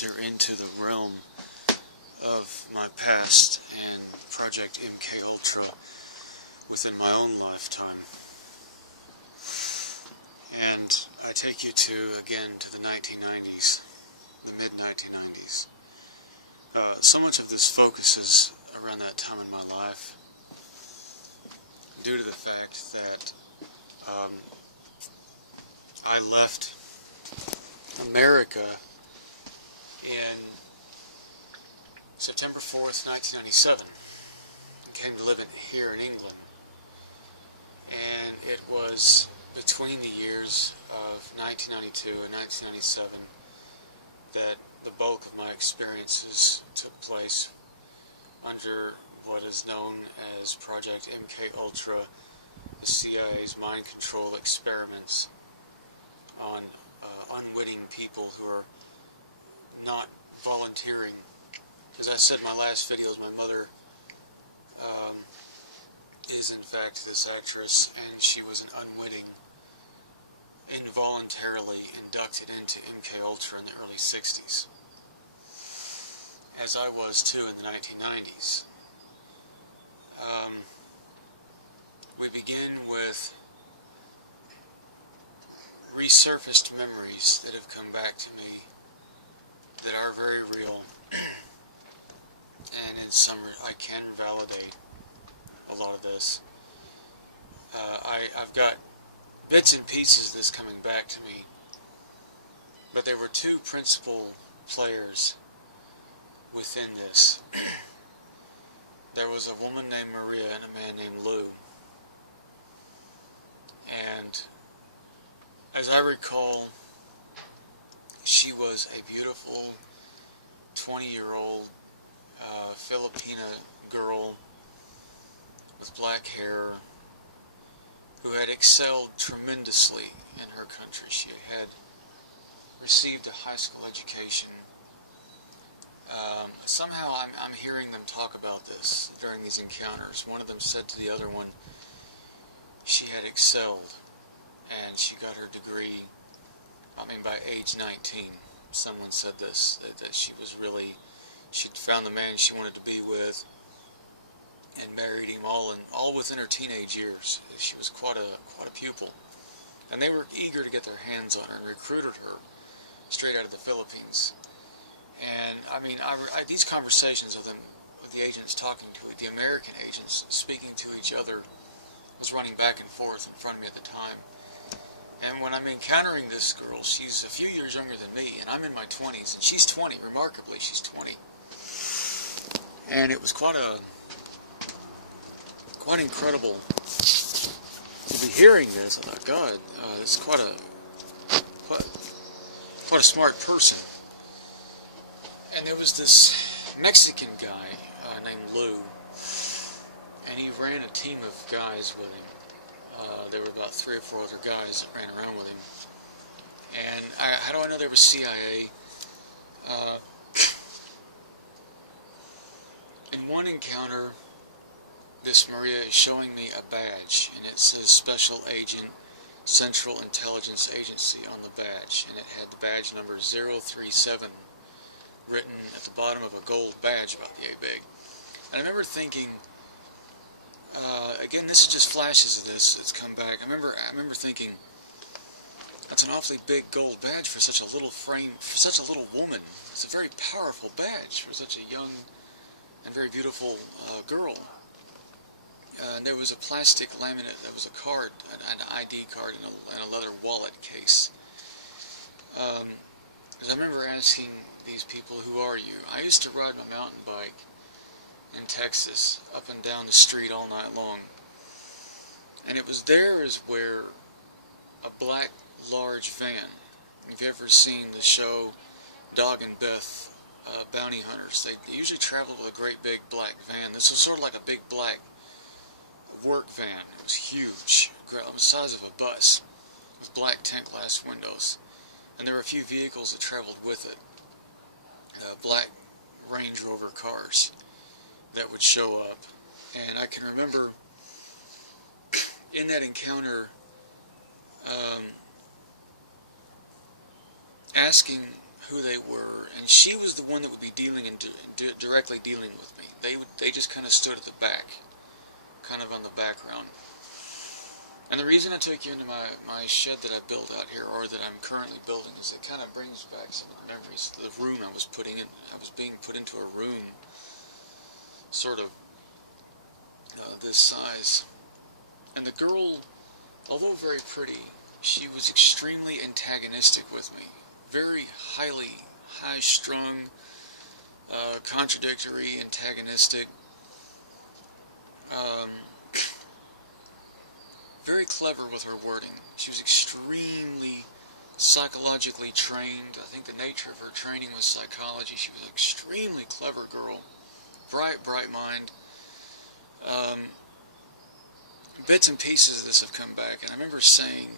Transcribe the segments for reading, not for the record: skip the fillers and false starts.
enter into the realm of my past and Project MKUltra within my own lifetime. And I take you again to the 1990s, the mid-1990s. So much of this focuses around that time in my life due to the fact that I left America in September 4th, 1997, and came to live here in England. And it was between the years of 1992 and 1997 that the bulk of my experiences took place under what is known as Project MKUltra, the CIA's mind control experiments on unwitting people who are not volunteering. As I said in my last videos, my mother is in fact this actress, and she was an unwitting, involuntarily inducted into MKUltra in the early 60s, as I was too in the 1990s. We begin with resurfaced memories that have come back to me that are very real, and in some I can validate a lot of this. I've got bits and pieces of this coming back to me, but there were two principal players within this. There was a woman named Maria and a man named Lou. And as I recall, she was a beautiful 20-year-old Filipina girl with black hair who had excelled tremendously in her country. She had received a high school education. Somehow I'm hearing them talk about this during these encounters. One of them said to the other one, she had excelled, and she got her degree, by age 19. Someone said this, that she'd found the man she wanted to be with, and married him all within her teenage years. She was quite a pupil, and they were eager to get their hands on her and recruited her straight out of the Philippines. And these conversations with the agents talking to it, the American agents speaking to each other, was running back and forth in front of me at the time. And when I'm encountering this girl, she's a few years younger than me, and I'm in my 20s, and she's 20. Remarkably, she's 20. And it was quite incredible to be hearing this. I thought, God, it's quite a smart person. And there was this Mexican guy named Lou, and he ran a team of guys with him. There were about 3 or 4 other guys that ran around with him. And how do I know they were CIA? In one encounter, this Maria is showing me a badge, and it says Special Agent Central Intelligence Agency on the badge, and it had the badge number 037 written at the bottom of a gold badge about yay big. And I remember thinking, again, this is just flashes of this. It's come back. I remember thinking, that's an awfully big gold badge for such a little frame, for such a little woman. It's a very powerful badge for such a young and very beautiful girl. And there was a plastic laminate that was a card, an ID card in a leather wallet case. As I remember asking these people, who are you? I used to ride my mountain bike in Texas, up and down the street all night long. And it was there is where a black, large van, if you've ever seen the show Dog and Beth, Bounty Hunters, they usually travel with a great big black van. This was sort of like a big black work van. It was huge, the size of a bus, with black tent glass windows. And there were a few vehicles that traveled with it, black Range Rover cars that would show up. And I can remember in that encounter asking who they were, and she was the one that would be dealing and directly dealing with me. They just kind of stood at the back, kind of on the background. And the reason I took you into my shed that I built out here, or that I'm currently building, is it kind of brings back some of the memories of the room I was putting in. I was being put into a room, sort of this size. And the girl, although very pretty, she was extremely antagonistic with me. Very high-strung, contradictory, antagonistic. Very clever with her wording. She was extremely psychologically trained. I think the nature of her training was psychology. She was an extremely clever girl. Bright mind. Bits and pieces of this have come back, and I remember saying,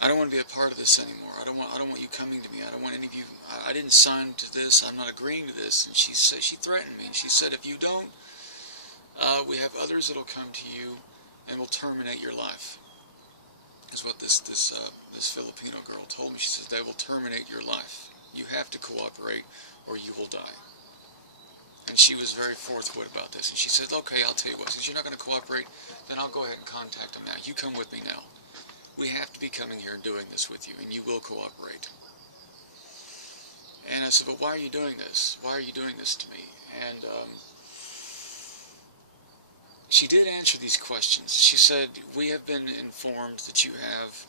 I don't want to be a part of this anymore. I don't want you coming to me. I don't want any of you. I didn't sign to this. I'm not agreeing to this. And she said, she threatened me, and she said, if you don't, we have others that'll come to you and will terminate your life. Is what this Filipino girl told me. She says, they will terminate your life. You have to cooperate, or you will die. And she was very forthwith about this. And she said, okay, I'll tell you what. Since you're not going to cooperate, then I'll go ahead and contact them now. You come with me now. We have to be coming here and doing this with you, and you will cooperate. And I said, but why are you doing this? Why are you doing this to me? And she did answer these questions. She said, we have been informed that you have,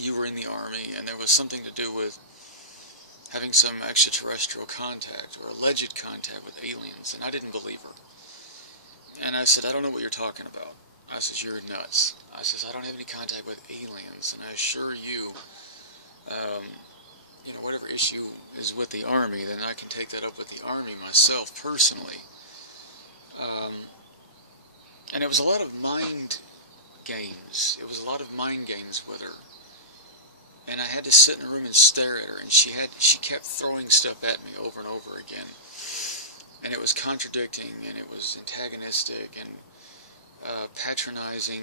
you were in the army, and there was something to do with having some extraterrestrial contact, or alleged contact with aliens, and I didn't believe her. And I said, I don't know what you're talking about. I said, you're nuts. I said, I don't have any contact with aliens, and I assure you, you know, whatever issue is with the Army, then I can take that up with the Army myself, personally. And it was a lot of mind games. It was a lot of mind games with her. And I had to sit in a room and stare at her, and she kept throwing stuff at me over and over again. And it was contradicting, and it was antagonistic, and patronizing,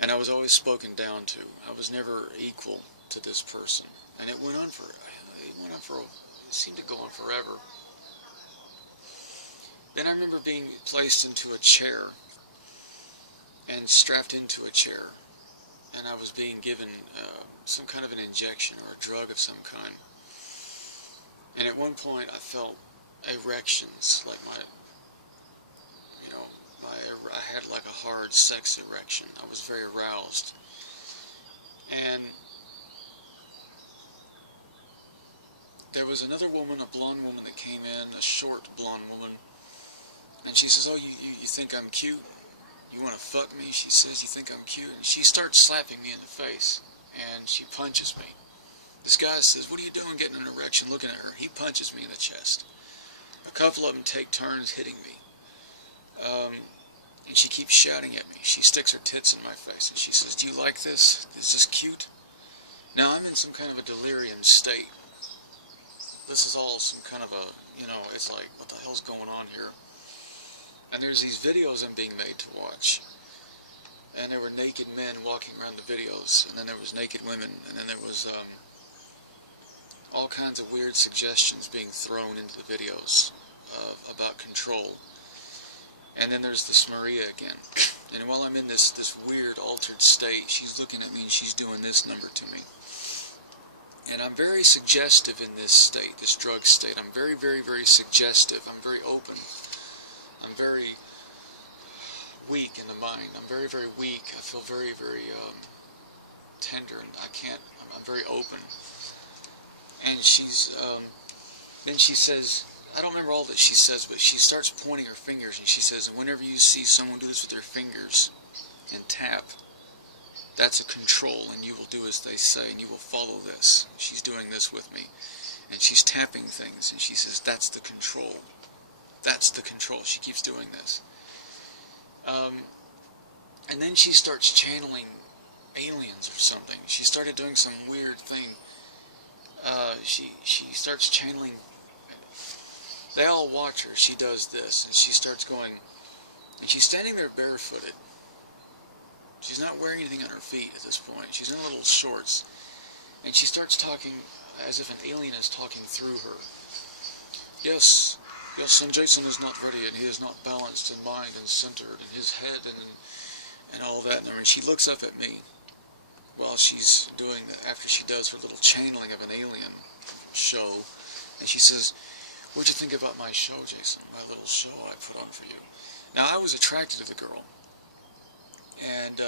and I was always spoken down to. I was never equal to this person. And it went on for, it seemed to go on forever. Then I remember being placed into a chair and strapped into a chair, and I was being given some kind of an injection or a drug of some kind. And at one point I felt erections, like I had like a hard sex erection. I was very aroused. And there was another woman, a blonde woman that came in, a short blonde woman, and she says, oh, you think I'm cute? You want to fuck me? She says, you think I'm cute? And she starts slapping me in the face, and she punches me. This guy says, what are you doing getting an erection looking at her? He punches me in the chest. A couple of them take turns hitting me. And she keeps shouting at me. She sticks her tits in my face, and she says, do you like this? Is this cute? Now, I'm in some kind of a delirium state. This is all some kind of a, it's like, what the hell's going on here? And there's these videos I'm being made to watch. And there were naked men walking around the videos, and then there was naked women, and then there was all kinds of weird suggestions being thrown into the videos about control. And then there's this Maria again. And while I'm in this weird altered state, she's looking at me and she's doing this number to me. And I'm very suggestive in this state, this drug state. I'm very, very, very suggestive. I'm very open. I'm very weak in the mind. I'm very, very weak. I feel very, very tender, and I'm very open. And then she says, I don't remember all that she says, but she starts pointing her fingers, and she says, whenever you see someone do this with their fingers and tap, that's a control, and you will do as they say, and you will follow this. She's doing this with me, and she's tapping things, and she says, that's the control. That's the control. She keeps doing this. And then she starts channeling aliens or something. She started doing some weird thing. She starts channeling. They all watch her. She does this, and she starts going, and she's standing there barefooted. She's not wearing anything on her feet at this point. She's in little shorts, And she starts talking as if an alien is talking through her. Yes, and Jason is not ready, and he is not balanced in mind and centered, and his head and all that. And she looks up at me while she's doing that, after she does her little channeling of an alien show, and she says, "What'd you think about my show, Jason? My little show I put on for you?" Now, I was attracted to the girl, and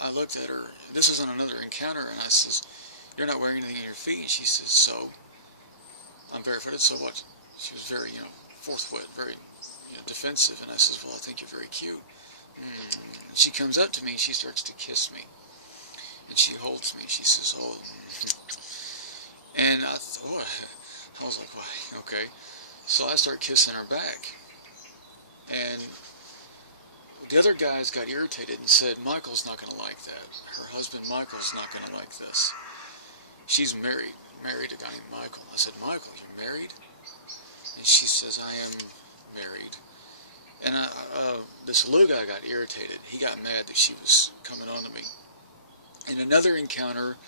I looked at her. This is on another encounter, and I says, "You're not wearing anything on your feet." And she says, "So?" "I'm barefooted, so what?" She was very, forthwith, very, defensive, and I says, "Well, I think you're very cute." And she comes up to me, and she starts to kiss me, and she holds me. She says, "Oh," and I was like, "Why?" Okay, so I start kissing her back, and the other guys got irritated and said, "Michael's not going to like that. Her husband Michael's not going to like this. She's married a guy named Michael." I said, "Michael, you're married?" And she says, "I am married." And this little guy got irritated. He got mad that she was coming on to me. In another encounter,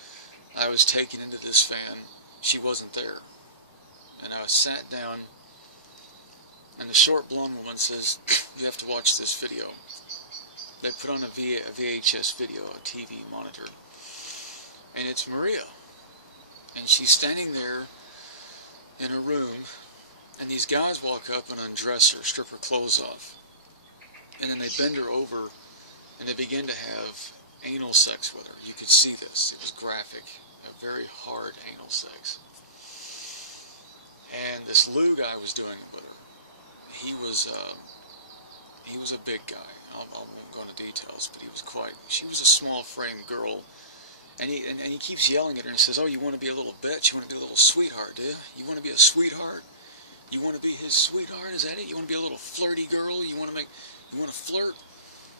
I was taken into this van. She wasn't there. And I was sat down, and the short blonde woman says, "You have to watch this video." They put on a VHS video, a TV monitor, and it's Maria. And she's standing there in a room, and these guys walk up and undress her, strip her clothes off. And then they bend her over, and they begin to have anal sex with her. You could see this. It was graphic. A very hard anal sex. And this Lou guy was doing it with her. He was a big guy. I won't go into details, but she was a small frame girl. And he keeps yelling at her and says, "Oh, you want to be a little bitch? You want to be a little sweetheart, do you? You want to be a sweetheart? You want to be his sweetheart? Is that it? You want to be a little flirty girl? You want to flirt?"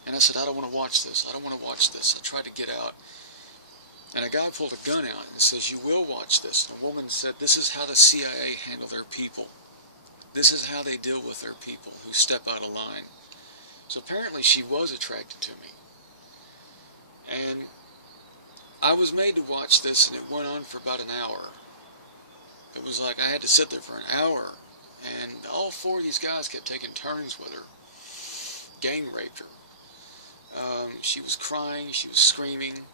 And I said, "I don't want to watch this. I don't want to watch this." I tried to get out. And a guy pulled a gun out and says, "You will watch this." And a woman said, "This is how the CIA handle their people. This is how they deal with their people who step out of line." So apparently she was attracted to me. And I was made to watch this, and it went on for about an hour. It was like I had to sit there for an hour, and all four of these guys kept taking turns with her. Gang raped her. She was crying, she was screaming.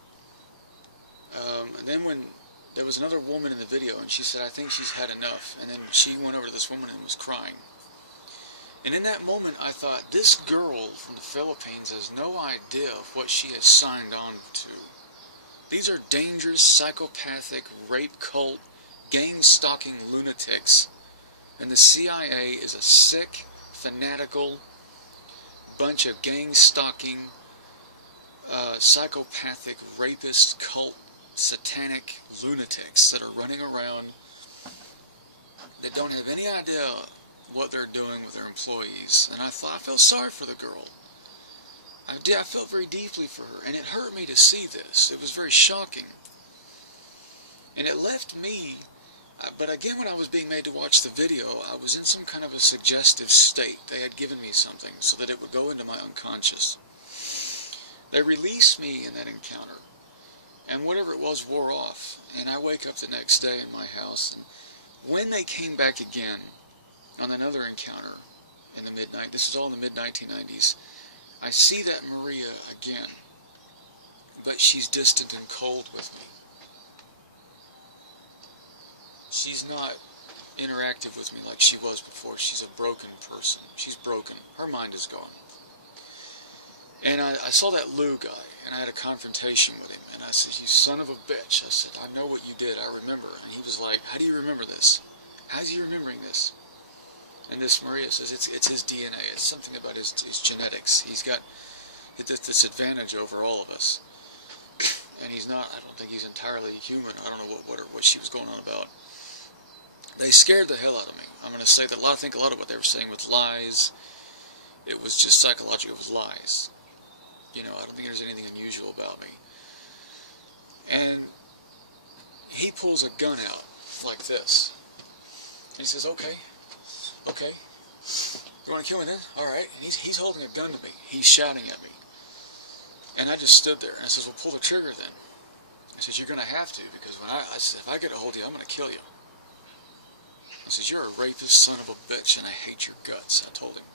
And then when there was another woman in the video, and she said, "I think she's had enough." And then she went over to this woman and was crying. And in that moment, I thought, this girl from the Philippines has no idea of what she has signed on to. These are dangerous, psychopathic, rape cult, gang-stalking lunatics. And the CIA is a sick, fanatical bunch of gang-stalking, psychopathic, rapist, cult, satanic lunatics that are running around. They don't have any idea what they're doing with their employees. And I felt sorry for the girl. I felt very deeply for her, and it hurt me to see this. It was very shocking. And it left me, but again, when I was being made to watch the video, I was in some kind of a suggestive state. They had given me something so that it would go into my unconscious. They released me in that encounter, and whatever it was wore off, and I wake up the next day in my house, and when they came back again on another encounter in the this is all in the mid-1990s, I see that Maria again, but she's distant and cold with me. She's not interactive with me like she was before. She's a broken person. She's broken. Her mind is gone. And I saw that Lou guy, and I had a confrontation with him, and I said, "You son of a bitch." I said, "I know what you did. I remember." And he was like, "How do you remember this? How's he remembering this?" And this Maria says, it's his DNA. It's something about his genetics. He's got this advantage over all of us. And he's not, I don't think he's entirely human. I don't know what she was going on about. They scared the hell out of me. I'm going to say that I think a lot of what they were saying was lies. It was just psychological. It was lies. I don't think there's anything unusual about me. And he pulls a gun out like this. And he says, okay, you want to kill me then? All right. And he's holding a gun to me. He's shouting at me. And I just stood there. And I says, well, pull the trigger then. says, you're going to have to, because when I said, if I get a hold of you, I'm going to kill you. I says, you're a rapist son of a bitch, and I hate your guts. I told him.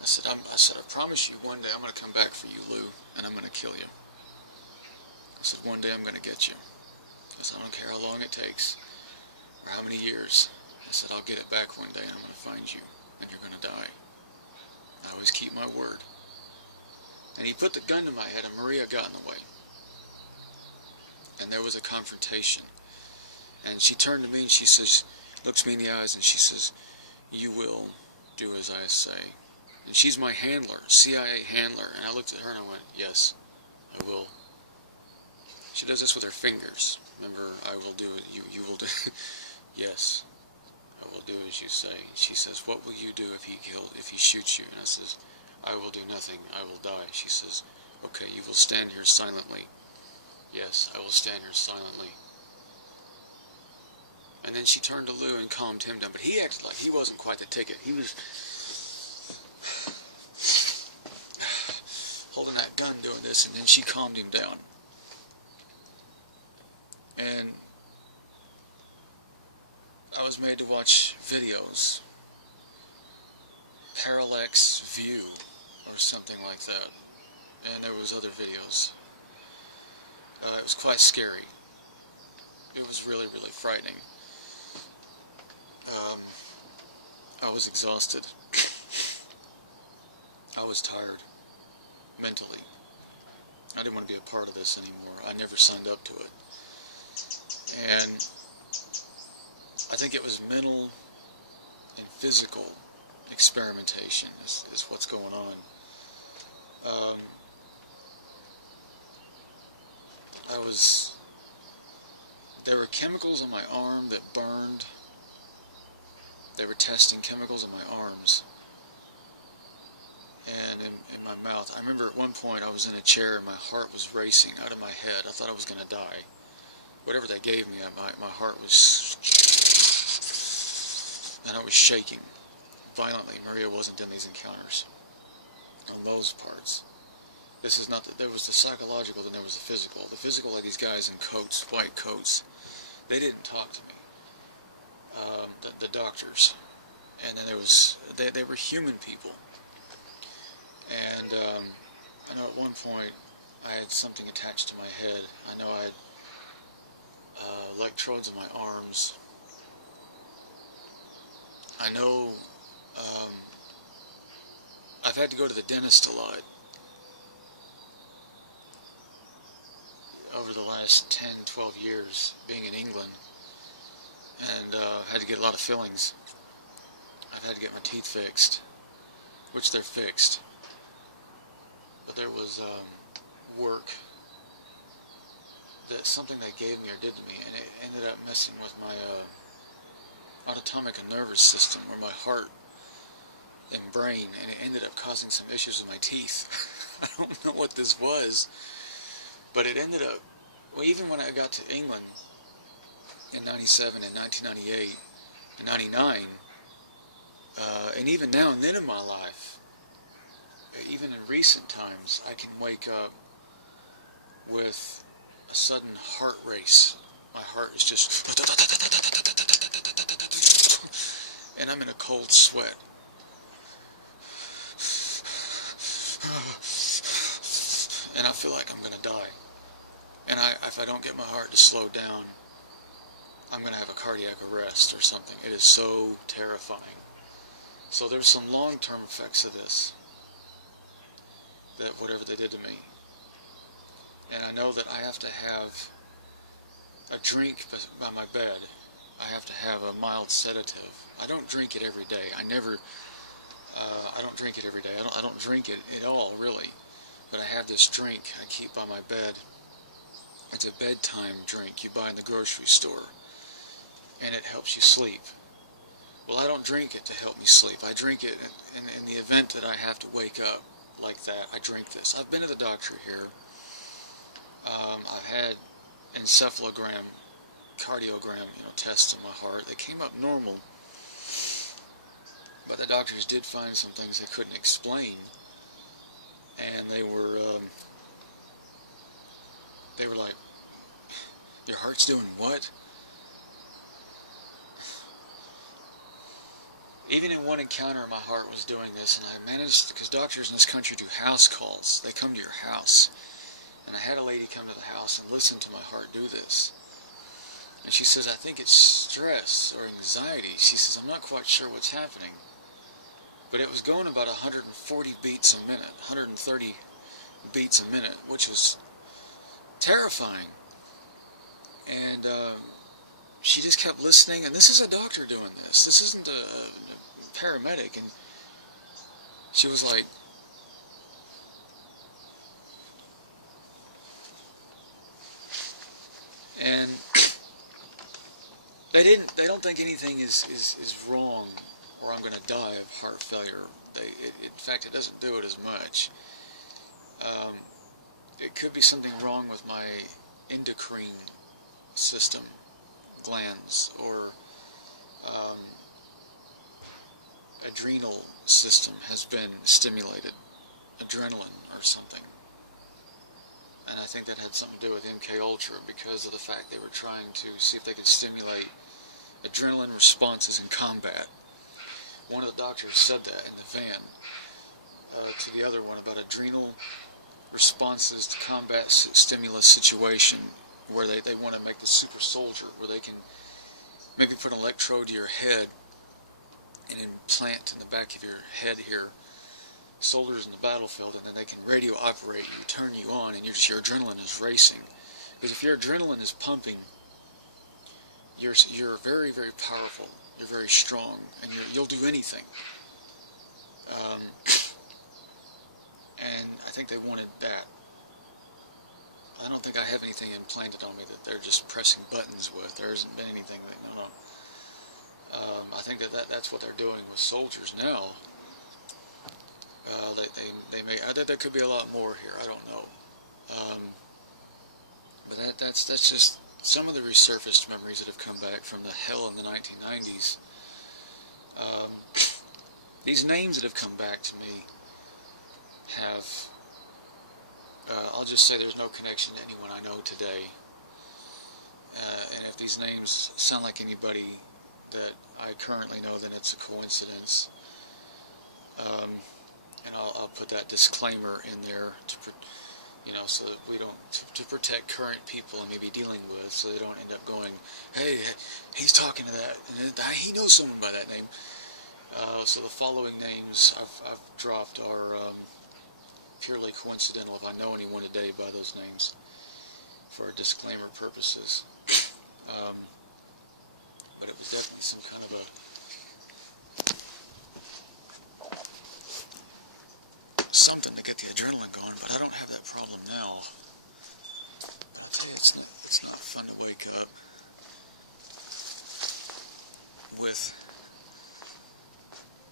I said, I promise you one day I'm going to come back for you, Lou, and I'm going to kill you. I said, one day I'm going to get you. I said, I don't care how long it takes, or how many years. I said, I'll get it back one day, and I'm going to find you, and you're going to die. I always keep my word. And he put the gun to my head, and Maria got in the way. And there was a confrontation. And she turned to me, and she says, looks me in the eyes, and she says, you will do as I say. And she's my handler, CIA handler. And I looked at her and I went, yes, I will. She does this with her fingers. Remember, I will do it, you will do it. Yes, I will do as you say. She says, what will you do if he shoots you? And I says, I will do nothing, I will die. She says, okay, you will stand here silently. Yes, I will stand here silently. And then she turned to Lou and calmed him down. But he acted like he wasn't quite the ticket. He was holding that gun doing this, and then she calmed him down. And I was made to watch videos. Parallax View, or something like that. And there was other videos. It was quite scary. It was really, really frightening. I was exhausted. I was tired, mentally. I didn't want to be a part of this anymore. I never signed up to it. And I think it was mental and physical experimentation is what's going on. There were chemicals on my arm that burned. They were testing chemicals in my arms and in my mouth. I remember at one point I was in a chair and my heart was racing out of my head. I thought I was going to die. Whatever they gave me, my heart was, and I was shaking violently. Maria wasn't in these encounters on those parts. This is not, there was the psychological, then there was the physical. The physical are these guys in coats, white coats. They didn't talk to me. The doctors. And then there was, they were human people. And I know at one point I had something attached to my head. I know I had electrodes in my arms. I know I've had to go to the dentist a lot over the last 10, 12 years being in England, and had to get a lot of fillings. I've had to get my teeth fixed, which they're fixed, but there was work that something they gave me or did to me, and it ended up messing with my autonomic and nervous system, or my heart and brain, and it ended up causing some issues with my teeth. I don't know what this was, but it ended up, well, even when I got to England in 97 and 1998 and 99, and even now and then in my life, even in recent times, I can wake up with a sudden heart race. My heart is just, and I'm in a cold sweat. And I feel like I'm going to die. And if I don't get my heart to slow down, I'm going to have a cardiac arrest or something. It is so terrifying. So there's some long-term effects of this, that whatever they did to me. And I know that I have to have a drink by my bed. I have to have a mild sedative. I don't drink it every day. I don't drink it every day. I don't drink it at all, really. But I have this drink I keep by my bed. It's a bedtime drink you buy in the grocery store, and it helps you sleep. Well, I don't drink it to help me sleep. I drink it in the event that I have to wake up like that. I drink this. I've been to the doctor here. I've had encephalogram, cardiogram, tests on my heart. They came up normal, but the doctors did find some things they couldn't explain, and they were like, heart's doing what? Even in one encounter, my heart was doing this, and I managed, because doctors in this country do house calls. They come to your house. And I had a lady come to the house and listen to my heart do this. And she says, I think it's stress or anxiety. She says, I'm not quite sure what's happening. But it was going about 140 beats a minute, 130 beats a minute, which was terrifying. And she just kept listening, and this is a doctor doing this. This isn't a paramedic. And she was like, and they don't think anything is wrong, or I'm going to die of heart failure. In fact, it doesn't do it as much. It could be something wrong with my endocrine system, glands, or adrenal system has been stimulated, adrenaline or something. And I think that had something to do with MKUltra because of the fact they were trying to see if they could stimulate adrenaline responses in combat. One of the doctors said that in the van to the other one about adrenal responses to combat stimulus situation, where they want to make the super soldier, where they can maybe put an electrode to your head and implant in the back of your head here soldiers in the battlefield, and then they can radio operate and turn you on, and your adrenaline is racing. Because if your adrenaline is pumping, you're very, very powerful. You're very strong, and you'll do anything. And I think they wanted that. I don't think I have anything implanted on me that they're just pressing buttons with. There hasn't been anything that, no. I think that's what they're doing with soldiers now. They may. There could be a lot more here. I don't know. But that's just some of the resurfaced memories that have come back from the hell in the 1990s. These names that have come back to me have. I'll just say there's no connection to anyone I know today. And if these names sound like anybody that I currently know, then it's a coincidence. And I'll put that disclaimer in there to, so that we don't, to protect current people I may be dealing with, so they don't end up going, hey, he's talking to that, and he knows someone by that name. So the following names I've dropped are purely coincidental if I know anyone today by those names, for disclaimer purposes. But it was definitely some kind of something to get the adrenaline going, but I don't have that problem now. I'll tell you, it's not fun to wake up with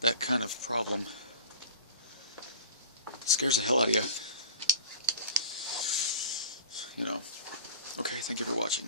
that kind of problem. It scares the hell out of you. Okay, thank you for watching.